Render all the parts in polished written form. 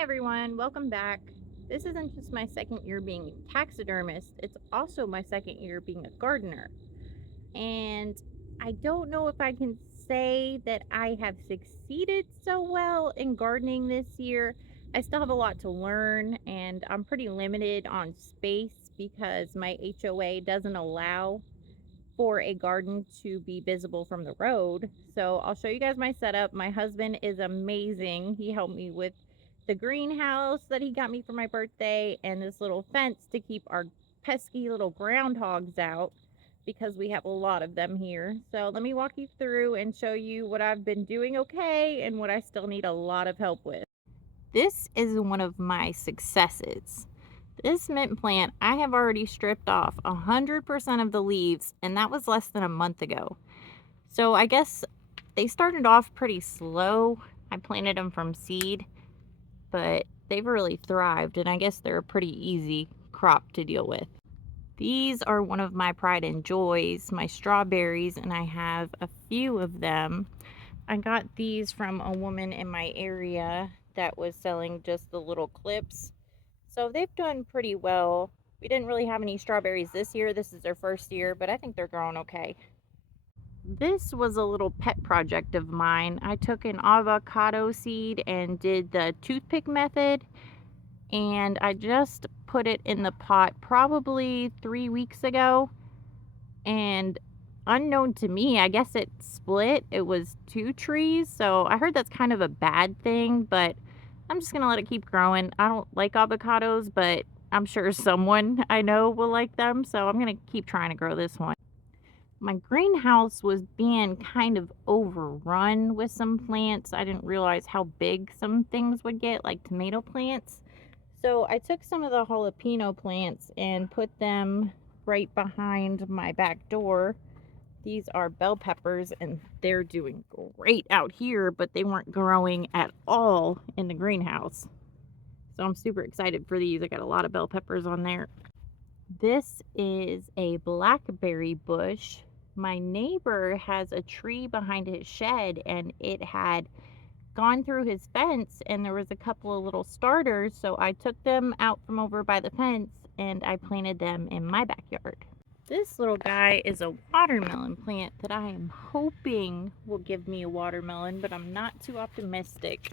Hi everyone, welcome back. This isn't just my second year being a taxidermist, it's also my second year being a gardener. And I don't know if I can say that I have succeeded so well in gardening this year. I still have a lot to learn, and I'm pretty limited on space because my HOA doesn't allow for a garden to be visible from the road. So I'll show you guys my setup. My husband is amazing. He helped me with the greenhouse that he got me for my birthday and this little fence to keep our pesky little groundhogs out because we have a lot of them here. So let me walk you through and show you what I've been doing okay and what I still need a lot of help with. This is one of my successes. This mint plant, I have already stripped off 100% of the leaves, and that was less than a month ago. So I guess they started off pretty slow. I planted them from seed, but they've really thrived, and I guess they're a pretty easy crop to deal with. These are one of my pride and joys, my strawberries, and I have a few of them. I got these from a woman in my area that was selling just the little clips. So they've done pretty well. We didn't really have any strawberries this year. This is their first year, but I think they're growing okay. This was a little pet project of mine. I took an avocado seed and did the toothpick method, and I just put it in the pot probably 3 weeks ago. And unknown to me, I guess it split. It was two trees, so I heard that's kind of a bad thing, but I'm just gonna let it keep growing. I don't like avocados, but I'm sure someone I know will like them, so I'm gonna keep trying to grow this one. My greenhouse was being kind of overrun with some plants. I didn't realize how big some things would get, like tomato plants. So I took some of the jalapeno plants and put them right behind my back door. These are bell peppers and they're doing great out here, but they weren't growing at all in the greenhouse. So I'm super excited for these. I got a lot of bell peppers on there. This is a blackberry bush. My neighbor has a tree behind his shed and it had gone through his fence and there was a couple of little starters, so I took them out from over by the fence and I planted them in my backyard. This little guy is a watermelon plant that I am hoping will give me a watermelon, but I'm not too optimistic.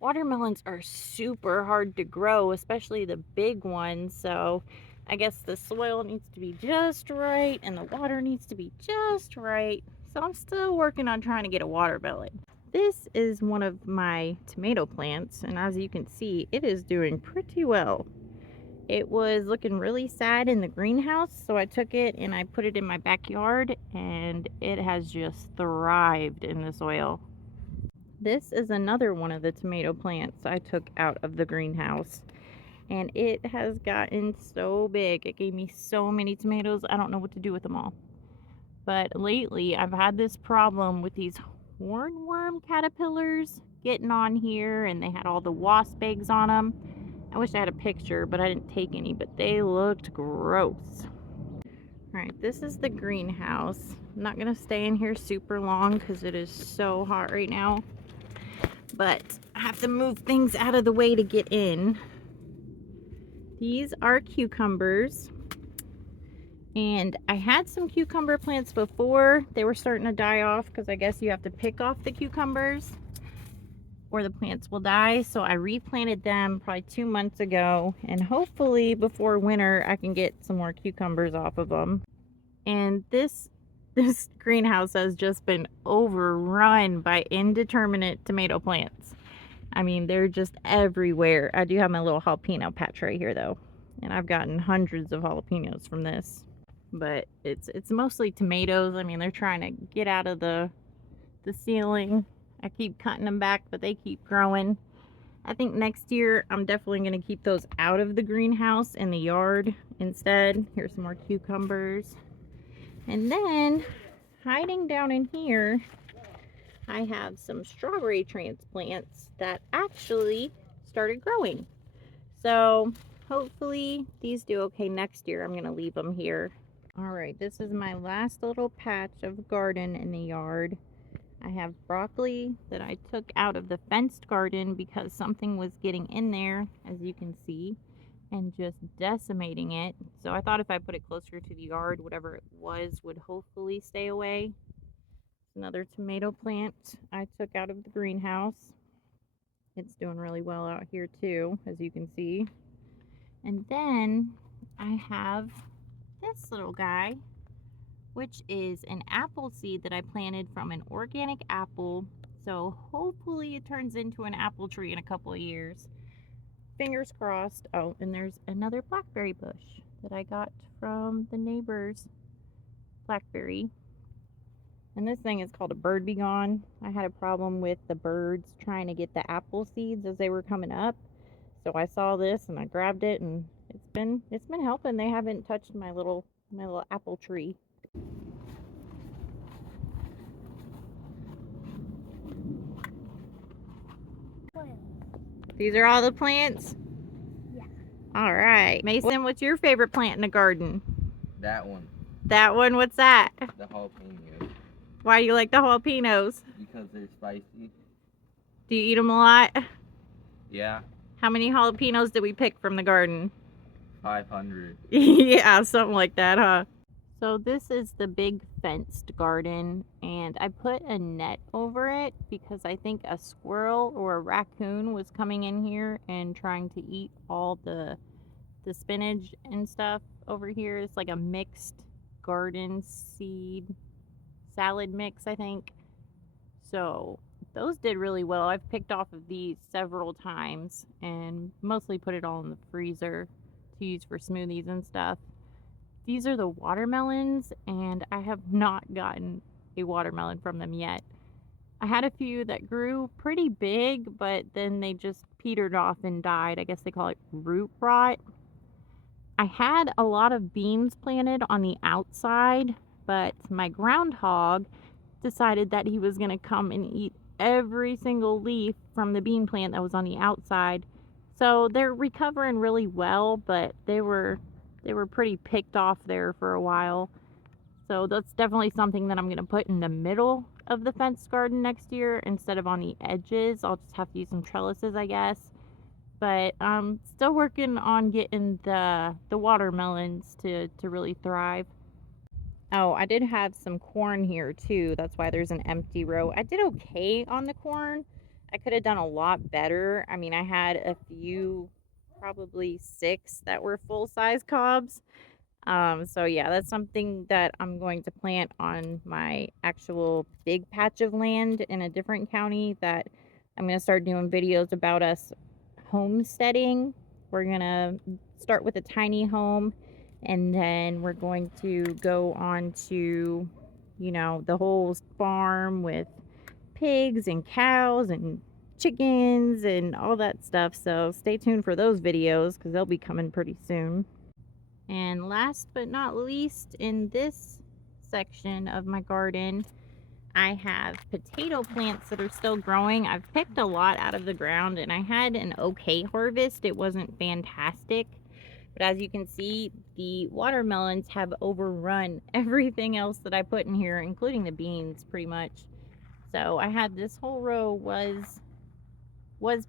Watermelons are super hard to grow, especially the big ones, so I guess the soil needs to be just right and the water needs to be just right. So I'm still working on trying to get a watermelon. This is one of my tomato plants, and as you can see, it is doing pretty well. It was looking really sad in the greenhouse, so I took it and I put it in my backyard, and it has just thrived in the soil. This is another one of the tomato plants I took out of the greenhouse, and it has gotten so big. It gave me so many tomatoes, I don't know what to do with them all. But lately, I've had this problem with these hornworm caterpillars getting on here, and they had all the wasp eggs on them. I wish I had a picture, but I didn't take any, but they looked gross. All right, this is the greenhouse. I'm not gonna stay in here super long because it is so hot right now, but I have to move things out of the way to get in. These are cucumbers. And I had some cucumber plants before. They were starting to die off because I guess you have to pick off the cucumbers or the plants will die. So I replanted them probably 2 months ago. And hopefully before winter, I can get some more cucumbers off of them. And this greenhouse has just been overrun by indeterminate tomato plants. I mean, they're just everywhere. I do have my little jalapeno patch right here though. And I've gotten hundreds of jalapenos from this. But it's mostly tomatoes. I mean, they're trying to get out of the ceiling. I keep cutting them back, but they keep growing. I think next year I'm definitely going to keep those out of the greenhouse in the yard instead. Here's some more cucumbers. And then hiding down in here, I have some strawberry transplants that actually started growing. So hopefully these do okay next year. I'm going to leave them here. All right, this is my last little patch of garden in the yard. I have broccoli that I took out of the fenced garden because something was getting in there, as you can see, and just decimating it. So I thought if I put it closer to the yard, whatever it was would hopefully stay away. Another tomato plant I took out of the greenhouse. It's doing really well out here too, as you can see. And then I have this little guy, which is an apple seed that I planted from an organic apple. So hopefully it turns into an apple tree in a couple of years. Fingers crossed. Oh, and there's another blackberry bush that I got from the neighbor's blackberry. And this thing is called a bird be gone. I had a problem with the birds trying to get the apple seeds as they were coming up. So I saw this and I grabbed it, and it's been helping. They haven't touched my little apple tree. These are all the plants? Yeah. All right. Mason, what's your favorite plant in the garden? That one. That one? What's that? The jalapenos. Why do you like the jalapenos? Because they're spicy. Do you eat them a lot? Yeah. How many jalapenos did we pick from the garden? 500. Yeah, something like that, huh? So this is the big fenced garden, and I put a net over it because I think a squirrel or a raccoon was coming in here and trying to eat all the spinach and stuff over here. It's like a mixed garden seed salad mix, I think. So those did really well. I've picked off of these several times and mostly put it all in the freezer to use for smoothies and stuff. These are the watermelons, and I have not gotten a watermelon from them yet. I had a few that grew pretty big, but then they just petered off and died. I guess they call it root rot. I had a lot of beans planted on the outside, but my groundhog decided that he was going to come and eat every single leaf from the bean plant that was on the outside. So they're recovering really well, but they were pretty picked off there for a while. So that's definitely something that I'm going to put in the middle of the fenced garden next year instead of on the edges. I'll just have to use some trellises, I guess. But I'm still working on getting the watermelons to really thrive. Oh, I did have some corn here too. That's why there's an empty row. I did okay on the corn. I could have done a lot better. I mean, I had a few, probably 6 that were full-size cobs. So yeah, that's something that I'm going to plant on my actual big patch of land in a different county that I'm going to start doing videos about us homesteading. We're going to start with a tiny home, and then we're going to go on to, you know, the whole farm with pigs and cows and chickens and all that stuff. So stay tuned for those videos because they'll be coming pretty soon. And last but not least, in this section of my garden, I have potato plants that are still growing. I've picked a lot out of the ground and I had an okay harvest. It wasn't fantastic, but as you can see, the watermelons have overrun everything else that I put in here, including the beans pretty much. So I had this whole row was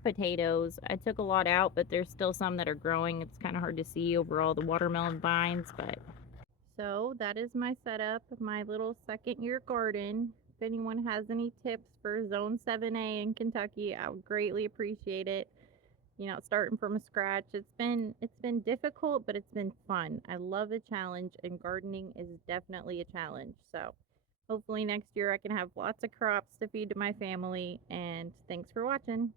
potatoes. I took a lot out, but there's still some that are growing. It's kind of hard to see over all the watermelon vines, but so that is my setup, my little second year garden. If anyone has any tips for Zone 7A in Kentucky, I would greatly appreciate it. You know, starting from scratch. It's been difficult, but it's been fun. I love a challenge, and gardening is definitely a challenge. So hopefully next year I can have lots of crops to feed to my family, and thanks for watching.